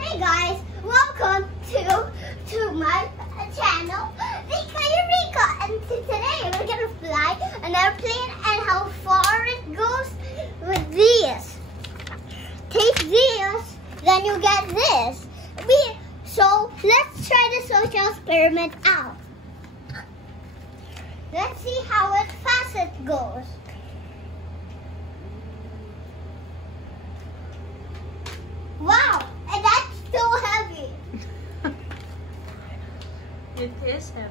Hey guys, welcome to my channel, Zeeka Eureka, and today we're gonna fly an airplane and how far it goes with this. Take this, then you get this. So let's try the social experiment out. Let's see how fast it goes. Wow, and that's so heavy. It is heavy.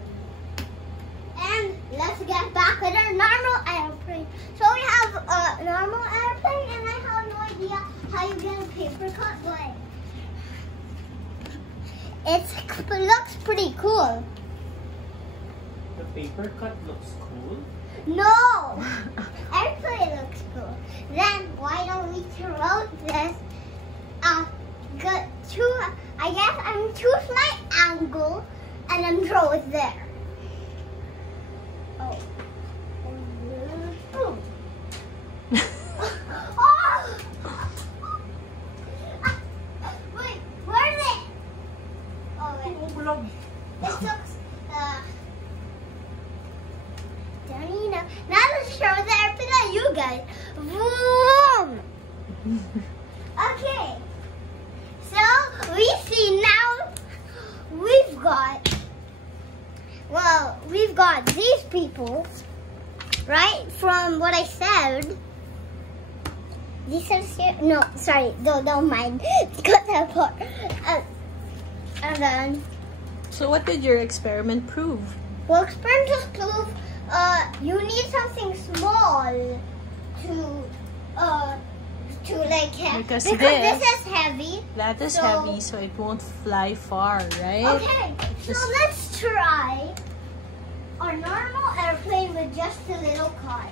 And let's get back with our normal airplane. So we have a normal airplane, and I have no idea how you get a paper cut, but it looks pretty cool. The paper cut looks cool. No, airplane looks cool. Then why don't we throw this? I guess I'm choose my angle and then throw it there. Oh. Boom. Oh! Wait, where is it? Oh, wait. This looks, now let's show the airplane at you guys. Boom! Okay. So we see now we've got these people, right? From what I said. These are no, sorry, don't mind. Cut that part. And then. So what did your experiment prove? Well, experimenters prove you need something small to like have because this is heavy. That is heavy, so it won't fly far, right? Okay, so let's try our normal airplane with just a little car.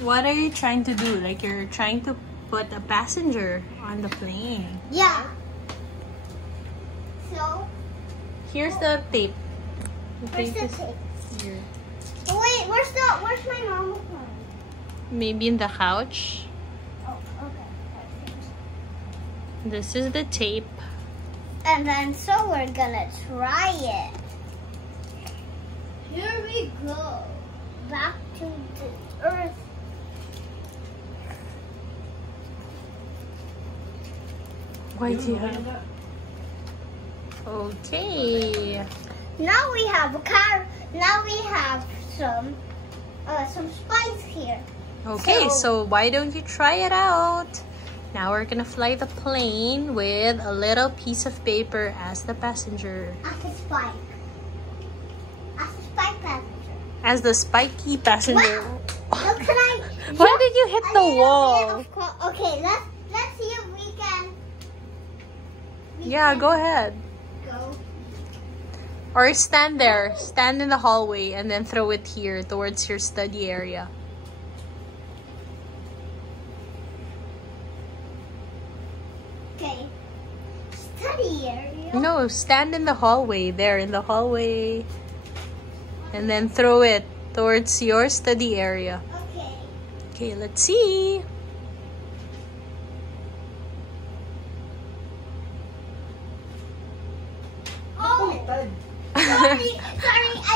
What are you trying to do? Like you're trying to put a passenger on the plane. Yeah. So here's the tape. Where's the tape? Here. Oh, wait, where's my normal plane? Maybe in the couch. Oh, okay. This is the tape. And then so we're gonna try it. Here we go. Back to the earth. Why do you have that? Okay. Now we have a car. Now we have some spikes here. Okay, so why don't you try it out? Now we're gonna fly the plane with a little piece of paper as the passenger. As a spike. As a spike passenger. As the spiky passenger. Wow. Can I? Why did you hit the wall? Okay, let's see if we can. Yeah, go ahead. Go. Or stand there. Stand in the hallway and then throw it here towards your study area. Okay. Study area? No, stand in the hallway. There, in the hallway. And then throw it towards your study area. Okay. Okay, let's see. Oh! sorry, I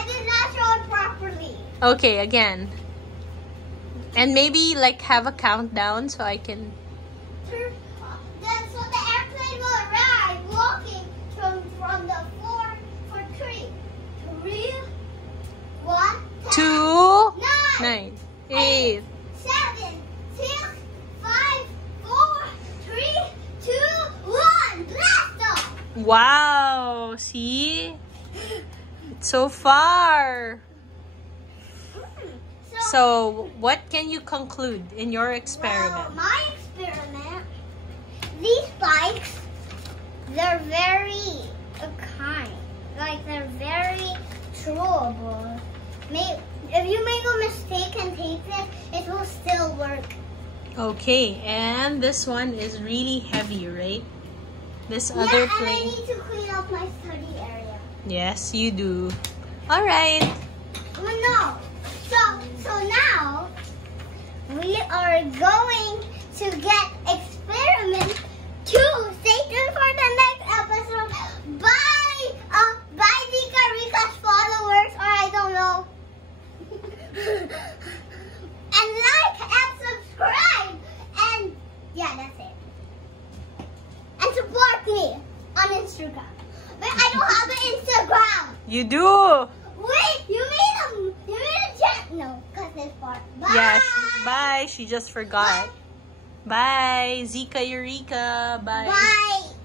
did not show it properly. Okay, again. And maybe like have a countdown so I can... So the airplane will arrive walking from the floor for 3, 1, 2, 9, 9, 8. 7, 6, 5, 4, 3, 2, 1. Blast off! Wow! See? It's so far. So, what can you conclude in your experiment? Well, my experiment, these spikes, they're very kind. Like, they're very throwable. If you make a mistake and take this, it will still work. Okay, and this one is really heavy, right? This other plane. And I need to clean up my study area. Yes, you do. All right. Well, no. So now we are going to get experiment 2. me on Instagram. But I don't have an Instagram. You do. Wait, you made a chat. No, cause it's part. Bye. Yeah. Bye. She just forgot. Bye. Zeeka Eureka. Bye. Bye.